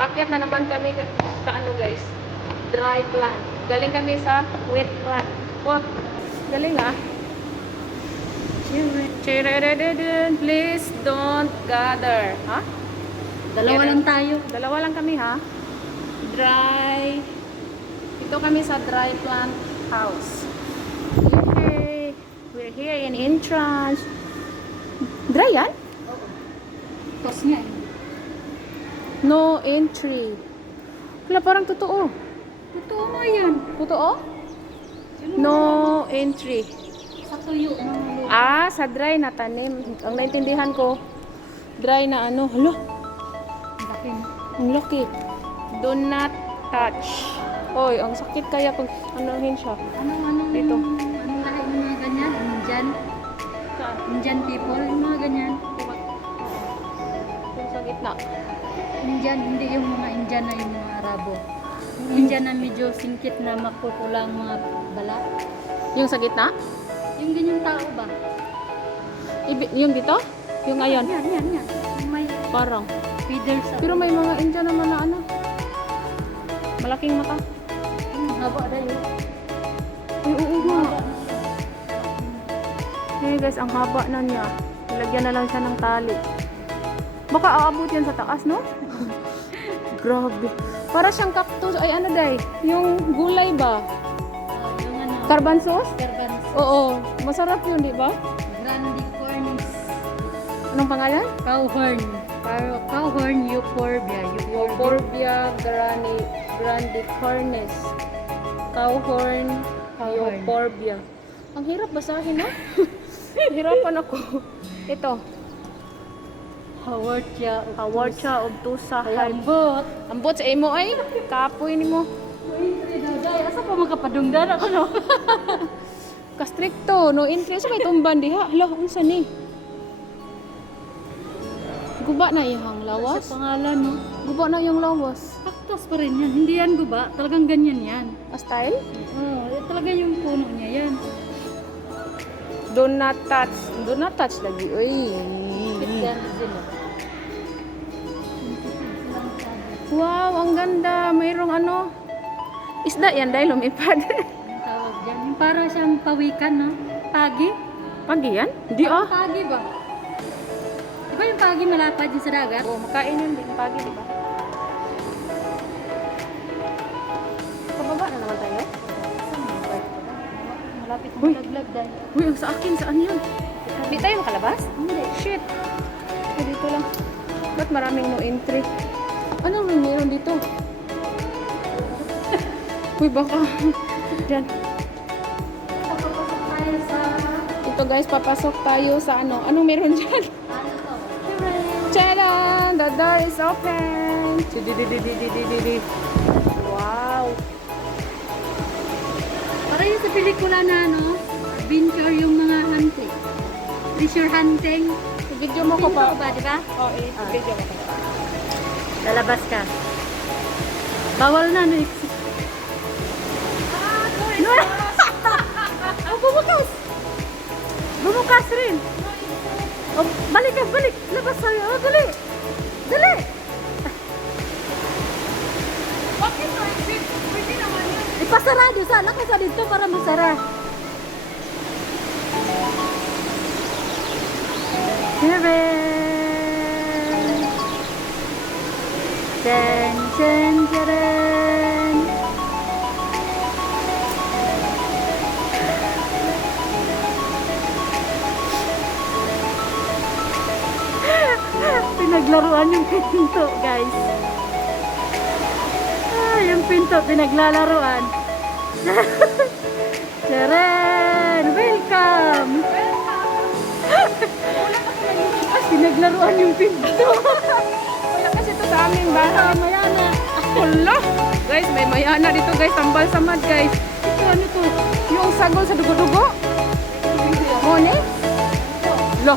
Akyat na naman kami sa ano guys, dry plant. Galing kami sa wet plant. Oh, galing ah. Please don't gather. Ha? Dalawa lang tayo. Dalawa lang kami ha. Dry. Ito kami sa dry plant house. Yay! We're here in entrance. Dry yan? Tos niya eh. No entry. Wala, parang totoo. Totoo nga yan. Totoo? No entry. Sa tuyo ng lupa. Ah, sa dry na tanim. Ang naintindihan ko, dry na ano. Hala, Laki na. ang laki. Do not touch. Oy, ang sakit kaya pag anuhin siya. Anong Dito. Anong lahi ng mga ganyan? Indian? Indian people? Yung mga ganyan. Yung sa gitna. Indian, hindi yung mga Indian na yung mga Arabo. Yung Indian na medyo singkit na makukulang mga balat. Yung sa gitna? Yung ganyang tao ba? Yung dito? Yung ngayon? Yan. Yung may Parang. feeders sa... Pero may mga Indian naman na ano. Malaking mata. Yung haba na yun. Ay, oo nga. Hey guys, ang haba na niya. Nilagyan na lang siya ng tali. Baka aabot yan sa taas, no? Grabe. Para siyang cactus. Ay, ano day? Yung gulay ba? Yung ano, Garbanzos? Garbanzo. Oo. Masarap yun, di ba? Grandicornis. Anong pangalan? Cowhorn. Cowhorn euphorbia. Euphorbia grandicornis. Cowhorn euphorbia. Ang hirap basahin, no? Hirapan ako. Ito. Hawortia. Hawortia obtusa. Ay, ambot. Ambot sa imo ay. Kapoy ni mo. Asa pa makapadungdan ako, no? Kastrikto. No interest. May tumban diha. Hala, unsa ni? Guba na iyang lawas. Sa pangalan, no? Guba na iyang lawas. Cactus pa rin yan. Hindi yan guba. Talagang ganyan yan. A style? Talaga yung puno niya yan. Do not touch. Do not touch lagi. Uy. Yan sila. Wow, ang ganda. Mayroong ano. Isda yan dahil lumipad. Ang tawag dyan. Yung para siyang pawikan, no? Pagi? Pagi yan? Di ah. Pagi ba? Di ba yung pagi malapad yung sa dagat? Oh, makain yun din pagi, di ba? Pababa na naman tayo. Malapit Uy. ng laglag dahil. Uy, ang sa akin, saan yun? Di tayo makalabas? Hindi. Shit. Okay, dito lang. Ba't maraming no entry? Ano meron dito? Uy, baka. Diyan. Papapasok tayo sa... Ito guys, papasok tayo sa ano. Anong meron dyan? Ano to? Tcharan! The door is open! Chidididididididi. Wow! Para yun sa pelikula na, no? Adventure yung mga hunting. Treasure hunting. I-video mo ko pa. ba, di ba? Oo, i-video mo ko pa. Lalabas ka. Bawal na, no? No! Oh, bumukas! Bumukas rin! Oh, balik ka, balik! Labas tayo! Oh, dali! Dali! Bakit no exit? Pwede naman yun. Ipasarado sana ka sa dito para masara. Heaven! Ten, ten, ten. Pinaglaruan yung pinto, guys. Yung pinto, pinaglalaruan. Sharon, welcome! Pinaglaruan yung pinto. Wala kasi ito sa aming bahay. Mayana. Hala! Guys, may mayana dito guys. Tambal sa mad guys. Ito, ano to? Yung sagol sa dugo-dugo. Mone? Lo.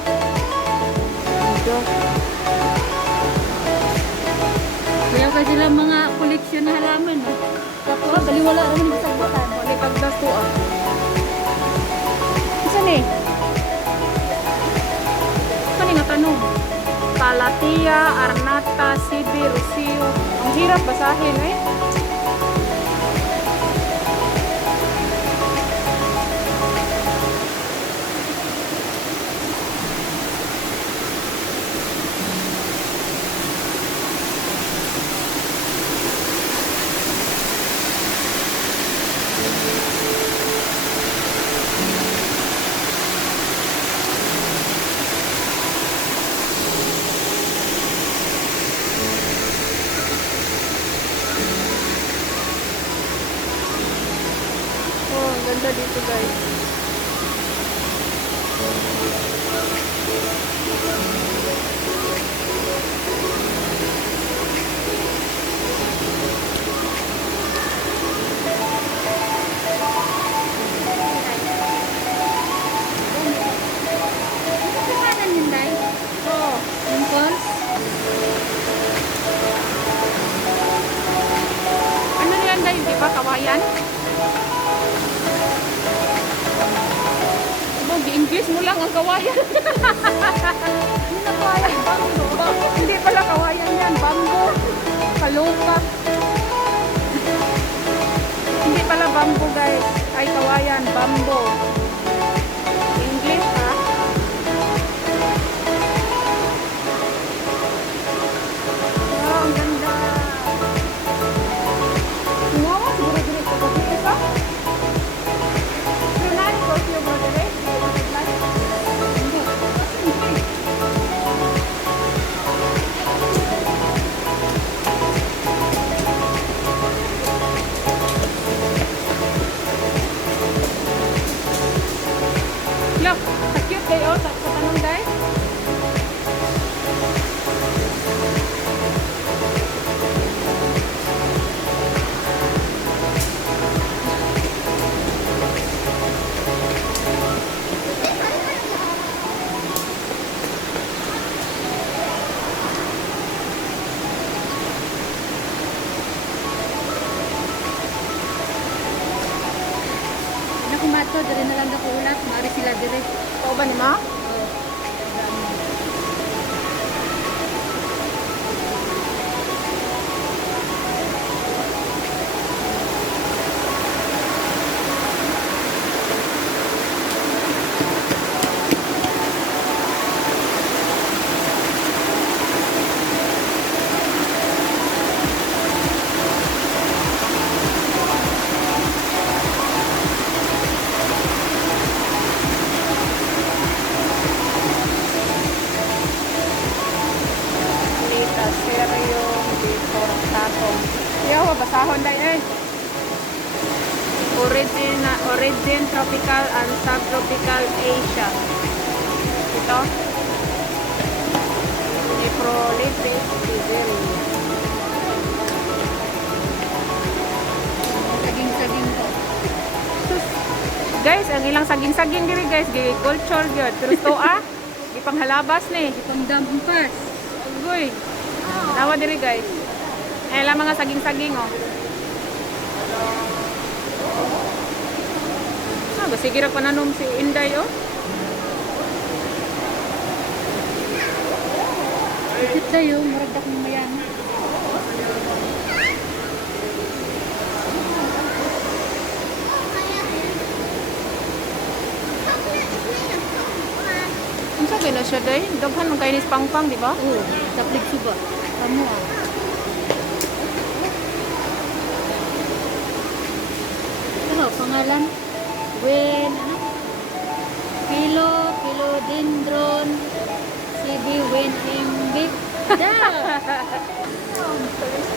Ito. Kaya pa sila mga koleksyon na halaman. Kapwa, baliwala naman sa sagutan. Mone kagdas to ah. Isa ni? Kani nga tanong. Palatia, Arnata, Sibi, Rocio. Ang hirap basahin eh. Oh, ang ganda dito guys. Ano yun, Day? Oh, Yung falls? ano yan dahil di ba kawayan? Oh, gi-English mo lang ang kawayan. Ano na kawayan? Banggo. Hindi pala kawayan yan, bamboo, kalupa. Hindi pala bamboo guys, ay kawayan, bamboo. English ha? Wow, ang ganda. Tumawa siguro direct ako dito ka? Pero nani ko siya bro direct? Look, cute kayo sa tanong guys. Naku mato, dire na lang ako ulat. Mari sila dire. Oo ba nima? Oh. Lita Serium Deportatum. Yawa, basahon na eh. Origin tropical and subtropical Asia. Ito. Nephrolepis Siberia. Saging-saging ko. Guys, ang ilang saging-saging diri guys, gi culture gyud. Pero to di panghalabas ni. Itong dampas. Uy. Nawa diri guys. Eh lang mga saging-saging oh. Ah, sige ra pananom si Inday oh. Ikit tayo, maradak ng mayaman. Unsa kay na siya day? Daghan man kay nis pangpang, di ba? Oo, taplig suba. Kamu ah. Ano, pangalan? Wen, ano? Philodendron, CD Wen Embit. Da!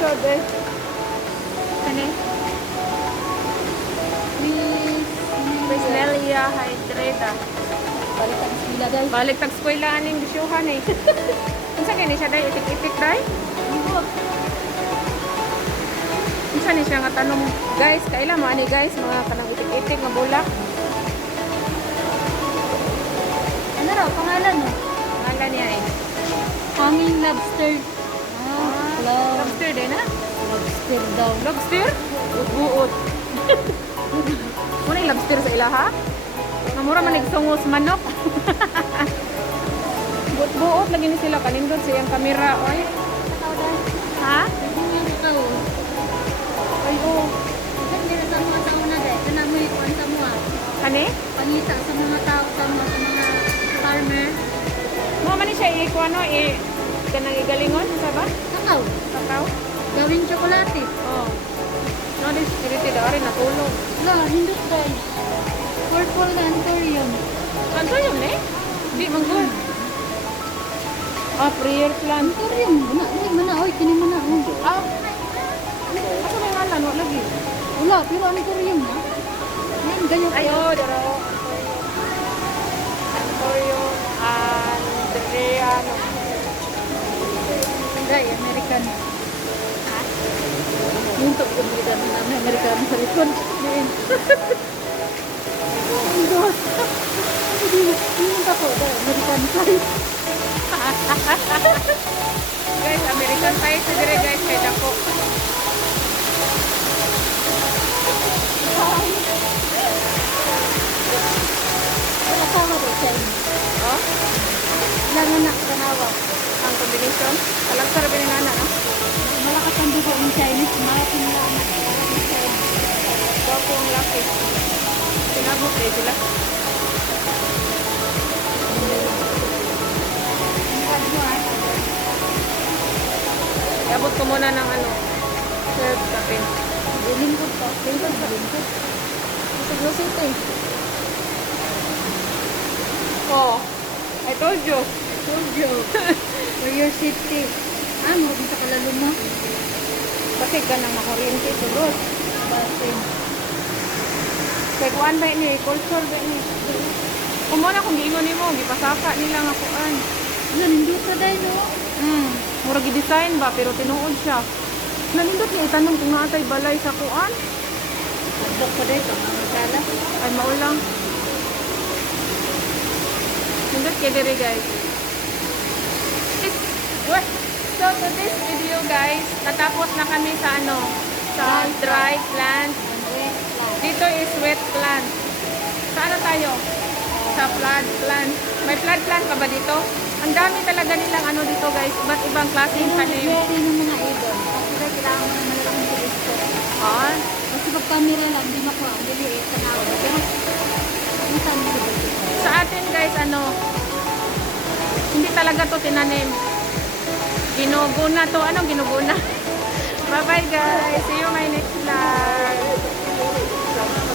So day. Ano? Bisnelia hydrata. Balik ang sila guys. Balik tag eskwela aning bisyuhan eh. Unsa kay ni siya day itik-itik day? Unsa ni siya nga tanong guys, kaila mo ani guys mga kanang itik-itik nga bulak. Ano raw, pangalan mo? Ngalan niya eh. Hanging lobster. Lobster din na? Lobster daw. Lobster? Uot. Muna yung lobster sa ilaha? Namura man nagsungos manok. Buti Buot lagi ni sila kanindot sa iyang kamera oy. Ha? Pwede mo yung ikaw. Ay oh. Kasi nila sa mga tao na dahil. Kana mo ikuan sa mga. Kani? Pangita sa mga tao sa mga farmer. Mo man ni siya iko ano kanang igalingon sa ba? Sakaw. Kakao. Gawing tsokolate. Oh. No this spirited ari natulog. La, hindot guys. Purple na anthurium. Kanto yun eh? Di manggol. Ah, prayer plant. Anthurium. Mana, oy, kini mana. Ah. Ako may ngalan, wala lagi. Wala, pero anthurium na. Yan, ganyan kayo. Ayo, daro. Antonio Andreano. Hindi, American. Ha? Yung to, yung American sa likod. Diyan. Ang dos. Yung tako, American size. Guys, American tayo sa dire guys, kay dako. Wala ka mo to, Chinese. Oh, Ilang anak kanawa. ang combination. Alam sa rabin ni nana, no? Malakas ang dugo ng Chinese. Malakas ang anak. Bago ang laki. Sinabot rin sila. Iabot ko muna ng ano, serve kape. Lingkod pa. Lingkod pa. Siguro ito eh. Oh, I told you. Told you. For your safety. Mo bisa kalalo mo. Kasi ka nang makuryente tulog. Basin. Kaya kuan ba ni, culture ba ni. Kung mo na kung giingon nimo, gipasaka nila nga kuan. Nindot na dahil no. Mura gi-design ba pero tinuod siya. Nanindot niya itanong kung naatay balay sa kuan. Nagdok pa dahil. Masala. Ay maulang. Nindot kay diri guys. So to this video guys, natapos na kami sa ano, sa dry plant. Dito is wet plant. Sa ano tayo? Sa flood plant. May flood plant pa ba dito? Ang dami talaga nilang ano dito guys, iba't ibang klaseng tanim. Ready ng mga ibon. Kasi na kailangan mo ng malaking tulisto. Ah, Kasi pag camera lang, di makuha. Ang diliit sa nawa. Pero, ang saan mo ba ito? sa atin guys, ano, hindi talaga to tinanim. Ginuguna to. Anong ginuguna? Bye bye guys. See you my next vlog.